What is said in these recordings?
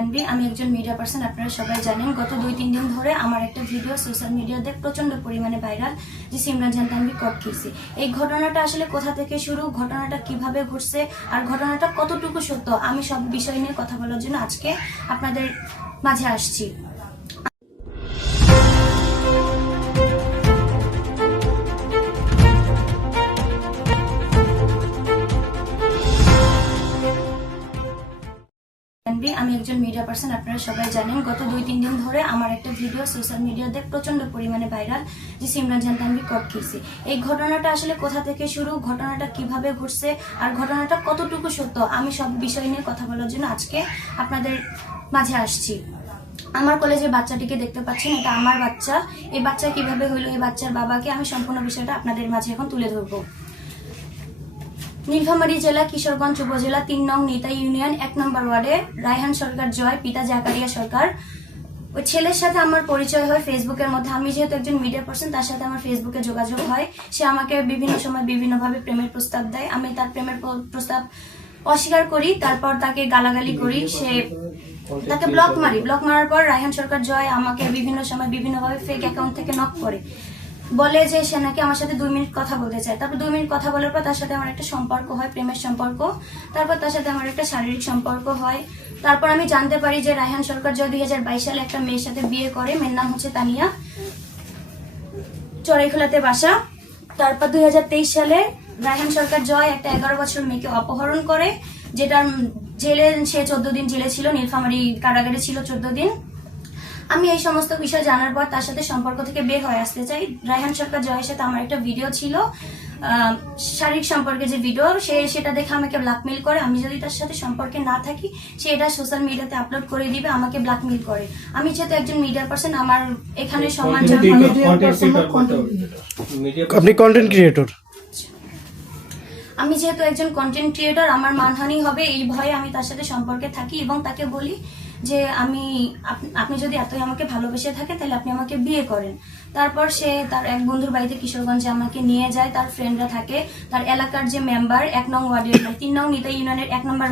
আমি একজন media person, আপনারা সবাই জানেন। গত 2-3 দিন ধরে আমার একটা ভিডিও সোশ্যাল মিডিয়াতে প্রচন্ড পরিমাণে ভাইরাল, যে সিমরান জাহান তানভীর কট খেয়েছে। এই ঘটনাটা আসলে কোথা থেকে শুরু, ঘটনাটা কিভাবে ঘটছে, আর ঘটনাটা কতটুকু সত্য, আমি সব বিষয় নিয়ে কথা বলার জন্য আজকে আপনাদের মাঝে আসছি। আমি একজন মিডিয়া পার্সন, আপনারা সবাই জানেন। গত 2-3 দিন ধরে আমার একটা ভিডিও সোশ্যাল মিডিয়াতে প্রচন্ড পরিমাণে ভাইরাল, যে সিমরান জাহান তানভীর কট খেয়েছে। এই ঘটনাটা আসলে কোথা থেকে শুরু, ঘটনাটা কিভাবে ঘটছে, আর ঘটনাটা কতটুকু সত্য, আমি সব বিষয় নিয়ে কথা বলার জন্য আজকে আপনাদের মাঝে আসছি। আমার কলেজে বাচ্চাটিকে দেখতে পাচ্ছেন, এটা আমার বাচ্চা। এই বাচ্চা কিভাবে হইলো, এই বাচ্চার বাবাকে, আমি সম্পূর্ণ বিষয়টা আপনাদের মাঝে এখন তুলে ধরবো। নীলফামারী জেলা কিশোরগঞ্জ উপজেলা 3 নং নিতাই ইউনিয়ন 1 নম্বর ওয়ার্ডে রায়হান সরকার জয়, পিতা জাকারিয়া সরকার। ওই ছেলের সাথে আমার পরিচয় হয় ফেসবুকের মধ্যে। আমি যেহেতু একজন মিডিয়া পার্সন, তার সাথে আমার ফেসবুকে যোগাযোগ হয়। সে আমাকে বিভিন্ন সময় বিভিন্নভাবে প্রেমের প্রস্তাব দেয়। আমি তার প্রেমের প্রস্তাব অস্বীকার করি, তারপর তাকে গালাগালি করি, তাকে ব্লক মারি। ব্লক মারার পর রায়হান সরকার জয় আমাকে বিভিন্ন সময় বিভিন্নভাবে ফেক অ্যাকাউন্ট থেকে নক করে, বলে যে সে নাকি আমার সাথে 2 মিনিট কথা বলতে চায়। তারপর 2 মিনিট কথা বলার পর তার সাথে আমার একটা সম্পর্ক হয়, প্রেমের সম্পর্ক। তারপর তার সাথে আমার একটা শারীরিক সম্পর্ক হয়। তারপর আমি জানতে পারি যে রায়হান সরকার জয় 2022 সালে একটা মেয়ের সাথে বিয়ে করে, মেয়ের নাম হচ্ছে তানিয়া, চড়াইখোলাতে বাসা। তারপর 2023 সালে রায়হান সরকার জয় একটা 11 বছর মেয়েকে অপহরণ করে, যেটার জেলে সে 14 দিন জেলে ছিল, নীলফামারী কারাগারে ছিল 14 দিন। আমি এই সমস্ত বিষয় জানার পর তার সাথে সম্পর্ক থেকে বের হয়ে আসতে চাই। রায়হান সরকার জয়ের সাথে আমার একটা ভিডিও ছিল, শারীরিক সম্পর্কে যে ভিডিও, সেটা দেখে আমাকে ব্ল্যাকমেইল করে। আমি যদি তার সাথে সম্পর্কে না থাকি, সে এটা সোশ্যাল মিডিয়াতে আপলোড করে দিবে, আমাকে ব্ল্যাকমেইল করে। আমি যেহেতু একজন মিডিয়া পার্সন, আমার এখানে সম্মান আপনি কন্টেন্ট ক্রিয়েটর, আমি যেহেতু একজন কন্টেন্ট ক্রিয়েটর, আমার মানহানি হবে এই ভয়ে আমি তার সাথে সম্পর্কে থাকি এবং তাকে বলি যে আপনি যদি এতই আমাকে ভালোবেসে থাকে তাহলে আপনি আমাকে বিয়ে করেন। তারপর সে তার এক বন্ধুর বাড়িতে কিশোরগঞ্জে আমাকে নিয়ে যায়, তার ফ্রেন্ডরা থাকে, তার এলাকার যে মেম্বার 1 নং ওয়ার্ডের 3 নং নিতাই ইউনিয়নের 1 নম্বর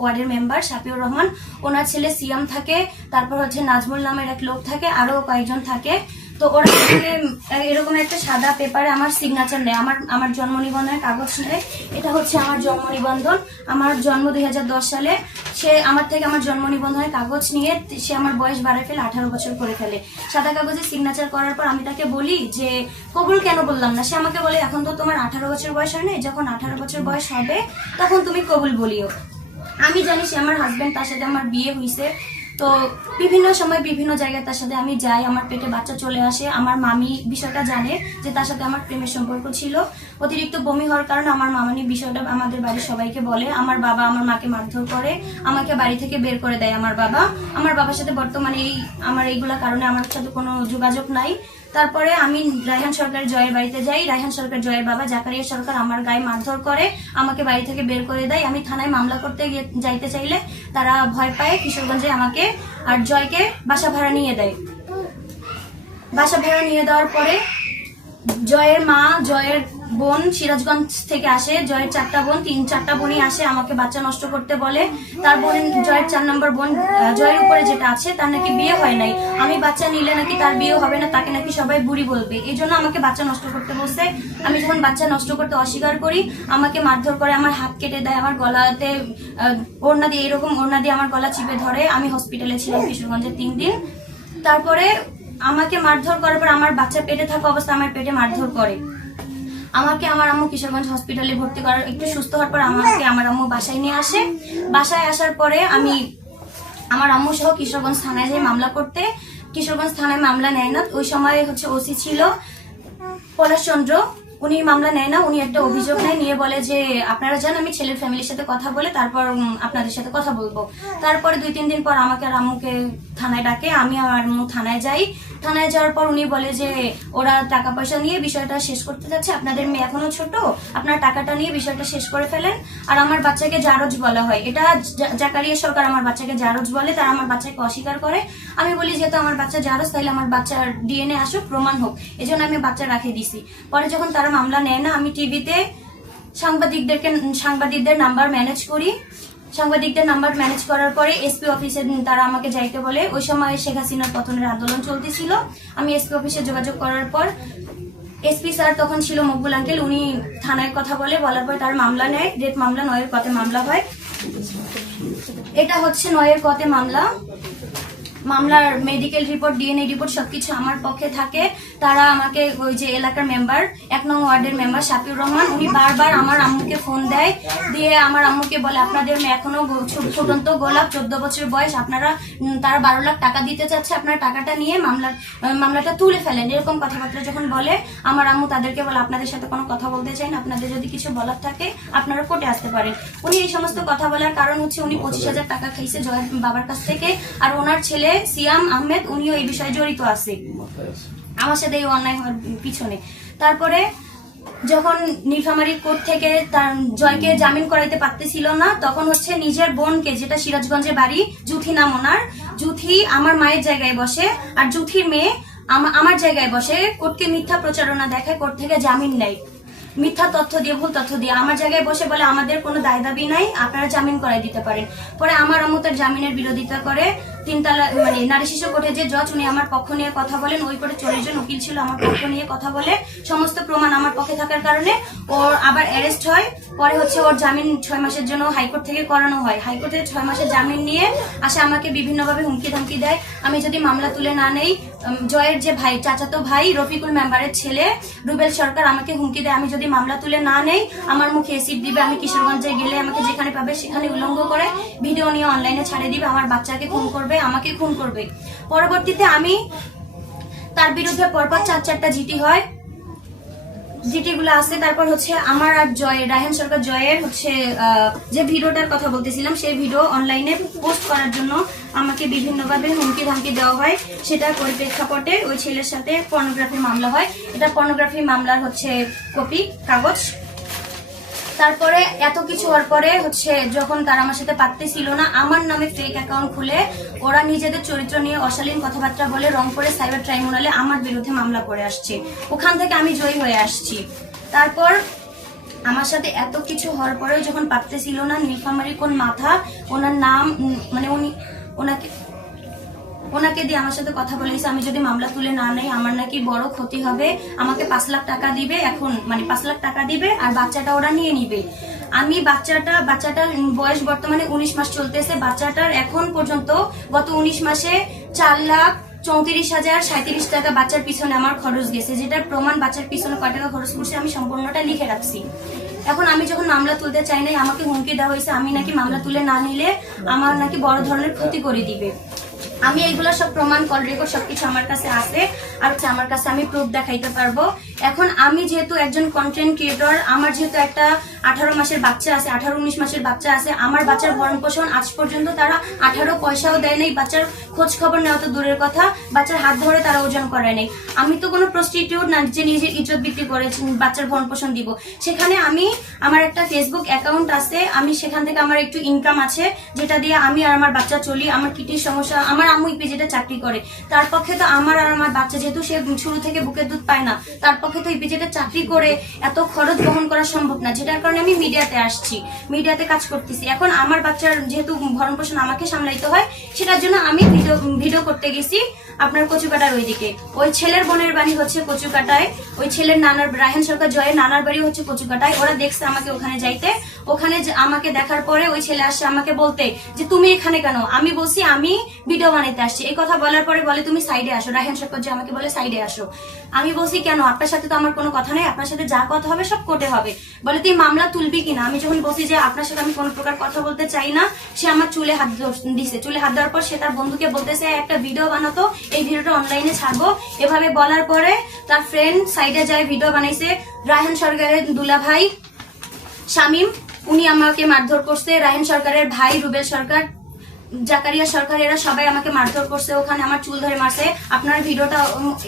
ওয়ার্ডের মেম্বার শাফিউর রহমান, ওনার ছেলে সিয়াম থাকে, তারপর হচ্ছে নাজমুল নামের এক লোক থাকে, আরো কয়েকজন থাকে। তো ওরা এরকম একটা সাদা পেপারে আমার সিগনেচার নেয়, আমার জন্ম নিবন্ধনের কাগজ নেয়। এটা হচ্ছে আমার জন্ম নিবন্ধন, আমার জন্ম 2010 সালে। সে আমার থেকে আমার জন্ম নিবন্ধনের কাগজ নিয়ে সে আমার বয়স বাড়ায় ফেলে 18 বছর করে ফেলে। সাদা কাগজে সিগনেচার করার পর আমি তাকে বলি যে কবুল কেন বললাম না। সে আমাকে বলে এখন তো তোমার 18 বছর বয়স হয় না, যখন 18 বছর বয়স হবে তখন তুমি কবুল বলিও। আমি জানি সে আমার হাজবেন্ড, তার সাথে আমার বিয়ে হয়েছে। তো বিভিন্ন সময় বিভিন্ন জায়গায় তার সাথে আমি যাই, আমার পেটে বাচ্চা চলে আসে। আমার মামি বিষয়টা জানে যে তার সাথে আমার প্রেমের সম্পর্ক ছিল। অতিরিক্ত বমি হওয়ার কারণে আমার মামানি বিষয়টা আমাদের বাড়ির সবাইকে বলে। আমার বাবা আমার মাকে মারধর করে, আমাকে বাড়ি থেকে বের করে দেয় আমার বাবার সাথে বর্তমানে আমার এইগুলা কারণে আমার সাথে কোনো যোগাযোগ নাই। তারপরে আমি রায়হান সরকার জয়ের বাড়িতে যাই। রায়হান সরকার জয়ের বাবা জাকারিয়া সরকার আমার গায়ে মারধর করে, আমাকে বাড়ি থেকে বের করে দেয়। আমি থানায় মামলা করতে যাইতে চাইলে তারা ভয় পায়, কিশোরগঞ্জে আমাকে আর জয়কে বাসা ভাড়া নিয়ে দেয়। বাসা ভাড়া নিয়ে দেওয়ার পরে জয়ের মা, জয়ের বোন সিরাজগঞ্জ থেকে আসে, জয়ের 4টা বোন, 3-4টা বোনই আসে আমাকে বাচ্চা নষ্ট করতে বলে। তার বোন জয়ের 4 নম্বর বোন জয়ের উপরে যেটা আছে তার নাকি বিয়ে হয় নাই, আমি বাচ্চা নিলে নাকি তার বিয়ে হবে না, তাকে নাকি সবাই বুড়ি বলবে, এই জন্য আমাকে বাচ্চা নষ্ট করতে বলছে। আমি যখন বাচ্চা নষ্ট করতে অস্বীকার করি, আমাকে মারধর করে, আমার হাত কেটে দেয়, আমার গলাতে ওড়না দিয়ে এরকম ওড়না দিয়ে আমার গলা চিপে ধরে। আমি হসপিটালে ছিলাম কিশোরগঞ্জে 3 দিন। তারপরে আমাকে মারধর করার পর আমার বাচ্চা পেটে থাকা অবস্থা আমার পেটে মারধর করে। আমাকে আমার আম্মু কিশোরগঞ্জ হসপিটালে ভর্তি করার একটু সুস্থ হওয়ার পর আমাকে আমার আম্মু বাসায় নিয়ে আসে। বাসায় আসার পরে আমি আমার আম্মু সহ কিশোরগঞ্জ থানায় যাই মামলা করতে। কিশোরগঞ্জ থানায় মামলা নেয় না, ওই সময় হচ্ছে ওসি ছিল পলাশ চন্দ্র, উনি মামলা নেয় না। উনি একটা অভিযোগ নেয়, নিয়ে বলে যে আপনারা যান, আমি ছেলের ফ্যামিলির সাথে কথা বলে তারপর আপনাদের সাথে কথা বলবো। তারপরে 2-3 দিন পর আমাকে আর আম্মুকে থানায় ডাকে, আমি আর আম্মু থানায় যাই। থানায় যাওয়ার পর উনি বলে যে ওরা টাকা পয়সা নিয়ে বিষয়টা শেষ করতে যাচ্ছে, আপনাদের মেয়ে এখনো ছোট, আপনার টাকাটা নিয়ে বিষয়টা শেষ করে ফেলেন। আর আমার বাচ্চাকে জারজ বলা হয়, এটা জাকারিয়া সরকার আমার বাচ্চাকে জারজ বলে, তারা আমার বাচ্চাকে অস্বীকার করে। আমি বলি যেহেতু আমার বাচ্চা জারজ, তাইলে আমার বাচ্চার ডিএনএ আসুক, প্রমাণ হোক, এজন্য আমি বাচ্চা রাখে দিছি। পরে যখন তারা মামলা নেয় না, আমি টিভিতে সাংবাদিকদের নাম্বার ম্যানেজ করি। সাংবাদিকদের নাম্বার ম্যানেজ করার পরে এসপি অফিসে তারা আমাকে যাইতে বলে। ওই সময় শেখ হাসিনার পতনের আন্দোলন চলতেছিল। আমি এসপি অফিসে যোগাযোগ করার পর এসপি স্যার তখন ছিল মকবুল আঙ্কেল, উনি থানায় কথা বলার পর তার মামলা নেয়, রেপ মামলা 9-এর কতে মামলা হয়। এটা হচ্ছে 9-এর কতে মামলা। মামলার মেডিকেল রিপোর্ট, ডিএনএ রিপোর্ট সবকিছু আমার পক্ষে থাকে। তারা আমাকে ওই যে এলাকার মেম্বার, 1 নং ওয়ার্ডের মেম্বার শাফিউর রহমান, উনি বারবার আমার আম্মুকে ফোন দেয়, দিয়ে আমার আম্মুকে বলে আপনাদের মেয়ে এখনো ফুটন্ত গোলাপ, 14 বছর বয়স, আপনারা তারা 12 লাখ টাকা দিতে চাচ্ছে, আপনারা টাকাটা নিয়ে মামলাটা তুলে ফেলেন। এরকম কথাবার্তা যখন বলে আমার আম্মু তাদেরকে বলে আপনাদের সাথে কোনো কথা বলতে চাই না, আপনাদের যদি কিছু বলার থাকে আপনারা কোর্টে আসতে পারেন। উনি এই সমস্ত কথা বলার কারণ হচ্ছে উনি 25,000 টাকা খাইছে জয়ের বাবার কাছ থেকে, আর ওনার ছেলে সিয়াম আহমেদ উনিও এই বিষয়ে জড়িত আছে আমার সাথে এই অন্যায় হওয়ার পিছনে। তারপরে যখন নীলফামারী কোর্ট থেকে তার জয়কে জামিন করাইতে পারতেছিল না, তখন হচ্ছে নিজের বোনকে, যেটা সিরাজগঞ্জে বাড়ি, জুথি নাম ওনার, জুথি আমার মায়ের জায়গায় বসে, আর জুথির মেয়ে আমার জায়গায় বসে কোর্টকে মিথ্যা প্রচারণা দেখায়, কোর্ট থেকে জামিন নেয় মিথ্যা তথ্য দিয়ে, ভুল তথ্য দিয়ে আমার জায়গায় বসে বলে আমাদের কোনো দায় দাবি নাই, আপনারা জামিন করাই দিতে পারেন। পরে আমার আম্মু তার জামিনের বিরোধিতা করে 3 তলা নারী শিশু কোর্টে যে জজ, উনি আমার পক্ষ নিয়ে কথা বলেন। ওই কোর্টে 40 জন উকিল ছিল, আমার পক্ষ নিয়ে কথা বলে, সমস্ত প্রমাণ আমার পক্ষে থাকার কারণে ওর আবার অ্যারেস্ট হয়। পরে হচ্ছে ওর জামিন 6 মাসের জন্য হাইকোর্ট থেকে করানো হয়। হাইকোর্টে 6 মাসের জামিন নিয়ে আসে, আমাকে বিভিন্নভাবে হুমকি ধামকি দেয়। আমি যদি মামলা তুলে না নেই, জয়ের যে ভাই, চাচাতো ভাই রফিকুল মেম্বারের ছেলে রুবেল সরকার আমাকে হুমকি দেয়, আমি যদি মামলা তুলে না নেই আমার মুখে এসিড দিবে, আমি কিশোরগঞ্জে গেলে আমাকে যেখানে পাবে সেখানে উলঙ্গ করে ভিডিও নিয়ে অনলাইনে ছাড়ে দিবে, আমার বাচ্চাকে খুন করবে, আমাকে খুন করবে। পরবর্তীতে আমি তার বিরুদ্ধে পরপর 4-4টা জিটি হয়, জিটি গুলো আছে। তারপর হচ্ছে আমার আর রায়হান সরকার জয়ের হচ্ছে যে ভিডিওটার কথা বলতেছিলাম, সেই ভিডিও অনলাইনে পোস্ট করার জন্য আমাকে বিভিন্নভাবে হুমকি ধামকি দেওয়া হয়। সেটার পরিপ্রেক্ষাপটে ওই ছেলের সাথে পর্নোগ্রাফি মামলা হয়। এটা পর্নোগ্রাফি মামলার হচ্ছে কপি কাগজ। তারপরে এত কিছু হওয়ার পরে হচ্ছে যখন তারা আমার সাথে পারতেছিল না, আমার নামে ফেক অ্যাকাউন্ট খুলে ওরা নিজেদের চরিত্র নিয়ে অশালীন কথাবার্তা বলে রংপুরে সাইবার ট্রাইব্যুনালে আমার বিরুদ্ধে মামলা করে আসছে। ওখান থেকে আমি জয়ী হয়ে আসছি। তারপর আমার সাথে এত কিছু হওয়ার পরেও যখন পারতেছিল না, নীলফামারী কোন মাথা, ওনার নাম মানে ওনাকে দিয়ে আমার সাথে কথা বলেছে, আমি যদি মামলা তুলে না নেই আমার নাকি বড় ক্ষতি হবে, আমাকে 5 লাখ টাকা দিবে, এখন মানে 5 লাখ টাকা দিবে আর বাচ্চাটা ওরা নিয়ে নিবে। আমি বাচ্চাটার বয়স বর্তমানে 19 মাস চলতেছে। বাচ্চাটার এখন পর্যন্ত গত 19 মাসে 4,34,037 টাকা বাচ্চার পিছনে আমার খরচ গেছে, যেটার প্রমাণ বাচ্চার পিছনে কয় টাকা খরচ করছে আমি সম্পূর্ণটা লিখে রাখছি। এখন আমি যখন মামলা তুলতে চাই নাই, আমাকে হুমকি দেওয়া হয়েছে আমি নাকি মামলা তুলে না নিলে আমার নাকি বড় ধরনের ক্ষতি করে দিবে। আমি এইগুলো সব প্রমাণ, কল রেকর্ড সবকিছু আমার কাছে আছে, আর আমার কাছে আমি প্রুফ দেখাইতে পারবো। এখন আমি যেহেতু একজন কন্টেন্ট ক্রিয়েটর, আমার যেহেতু একটা 18 মাসের বাচ্চা আছে, 18-19 মাসের বাচ্চা আছে, আমার বাচ্চার ভরণ পোষণ আজ পর্যন্ত তারা 18 পয়সাও দেয় নাই, বাচ্চার খোঁজ খবর নেওয়া তো দূরের কথা, বাচ্চার হাত ধরে তারা ওজন করে নেই। আমি তো কোনো প্রস্টিটিউট না যে নিজের ইজ্জত বিক্রি করে বাচ্চার ভরণ পোষণ দিব। সেখানে আমার একটা ফেসবুক অ্যাকাউন্ট আছে, আমি সেখান থেকে আমার একটু ইনকাম আছে, যেটা দিয়ে আমি আর আমার বাচ্চা চলি। আমার কিডনির সমস্যা, আমার আম্মু ইপিজেডে চাকরি করে, তার পক্ষে তো আমার আর আমার বাচ্চা, যেহেতু সে শুরু থেকে বুকের দুধ পায় না, তার পক্ষে তো ইপিজেডে চাকরি করে এত খরচ বহন করা সম্ভব না, যেটার কারণে আমি মিডিয়াতে আসছি, মিডিয়াতে কাজ করতেছি। এখন আমার বাচ্চার যেহেতু ভরণ পোষণ আমাকে সামলাইতে হয়, সেটার জন্য আমি ভিডিও করতে গেছি আপনার কচুকাটার ওইদিকে। ওই ছেলের বোনের বাড়ি হচ্ছে কচুকাটায়, ওই ছেলের নানার, রায়হান সরকার জয়ের নানার বাড়ি হচ্ছে কচুকাটায়। ওরা দেখছে আমাকে ওখানে যাইতে, ওখানে আমাকে দেখার পরে ওই ছেলে আসছে আমাকে বলতে যে তুমি এখানে কেন? আমি বলছি আমি ভিডিও বানাইতে আসছি। এই কথা বলার পরে বলে তুমি সাইডে আসো। রায়হান সরকার যে আমাকে বলে সাইডে আসো। আমি বলছি কেন? আপনার সাথে তো আমার কোনো কথা নেই, আপনার সাথে যা কথা হবে সব কোর্টে হবে। বলে তুই মামলা তুলবি কিনা? আমি যখন বলছি যে আপনার সাথে আমি কোনো প্রকার কথা বলতে চাই না, সে আমার চুলে হাত দিছে। চুলে হাত দেওয়ার পর সে তার বন্ধুকে বলতেছে একটা ভিডিও বানাতো, এই ভিডিওটা অনলাইনে ছাড়বো। এভাবে বলার পরে তার ফ্রেন্ড সাইডে যায় ভিডিও বানাইছে। রায়হান সরকারের দুলা ভাই শামীম, উনি আমাকে মারধর করছে। রায়হান সরকারের ভাই রুবেল সরকার, জাকারিয়া সরকার এরা সবাই আমাকে মারধর করছে, ওখানে আমার চুল ধরে মারছে। আপনারা ভিডিওটা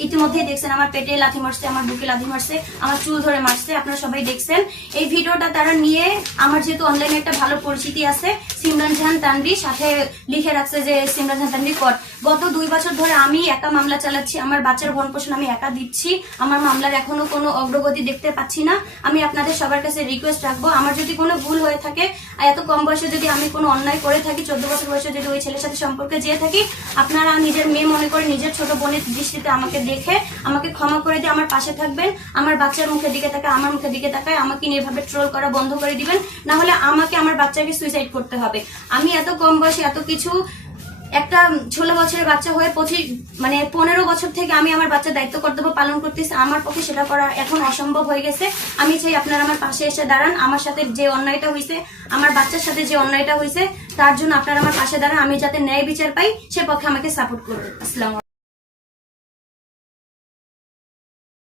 ইতিমধ্যেই দেখছেন, আমার পেটে লাথি মারছে, আমার বুকে লাথি মারছে, আমার চুল ধরে মারছে, আপনারা সবাই দেখছেন। এই ভিডিওটা তারা নিয়ে আমার যেহেতু অনলাইনে একটা ভালো পরিচিতি আছে সিমরান জাহান তানভি, সাথে লিখে রাখছে যে সিমরান জাহান তানভি কর। গত 2 বছর ধরে আমি একা মামলা চালাচ্ছি, আমার বাচ্চার ভরণ পোষণ আমি একা দিচ্ছি, আমার মামলার এখনো কোনো অগ্রগতি দেখতে পাচ্ছি না। আমি আপনাদের সবার কাছে রিকোয়েস্ট রাখবো, আমার যদি কোনো ভুল হয়ে থাকে, এত কম বয়সে যদি আমি কোনো অন্যায় করে থাকি, 14 বছর বয়সে যদি ওই ছেলের সাথে সম্পর্কে যেয়ে থাকি, আপনারা নিজের মেয়ে মনে করে নিজের ছোট বোনের দৃষ্টিতে আমাকে দেখে আমাকে ক্ষমা করে দিয়ে আমার পাশে থাকবেন। আমার বাচ্চার মুখের দিকে তাকায়, আমার মুখের দিকে তাকায়, আমাকে নিয়ে এভাবে ট্রোল করা বন্ধ করে দিবেন, না হলে আমাকে আমার বাচ্চাকে সুইসাইড করতে হবে। আমি এত কম বয়সে এত কিছু, একটা 16 বছরের বাচ্চা হয়ে 15 বছর থেকে আমি আমার বাচ্চার দায়িত্ব কর্তব্য পালন করতেছি, আমার পক্ষে সেটা করা এখন অসম্ভব হয়ে গেছে। আমি চাই আপনারা আমার পাশে এসে দাঁড়ান, আমার সাথে যে অন্যায়টা হয়েছে, আমার বাচ্চার সাথে যে অন্যায়টা হয়েছে, তার জন্য আপনারা আমার পাশে দাঁড়ান, আমি যাতে ন্যায় বিচার পাই সে পক্ষে আমাকে সাপোর্ট করবেন। আসসালামু আলাইকুম।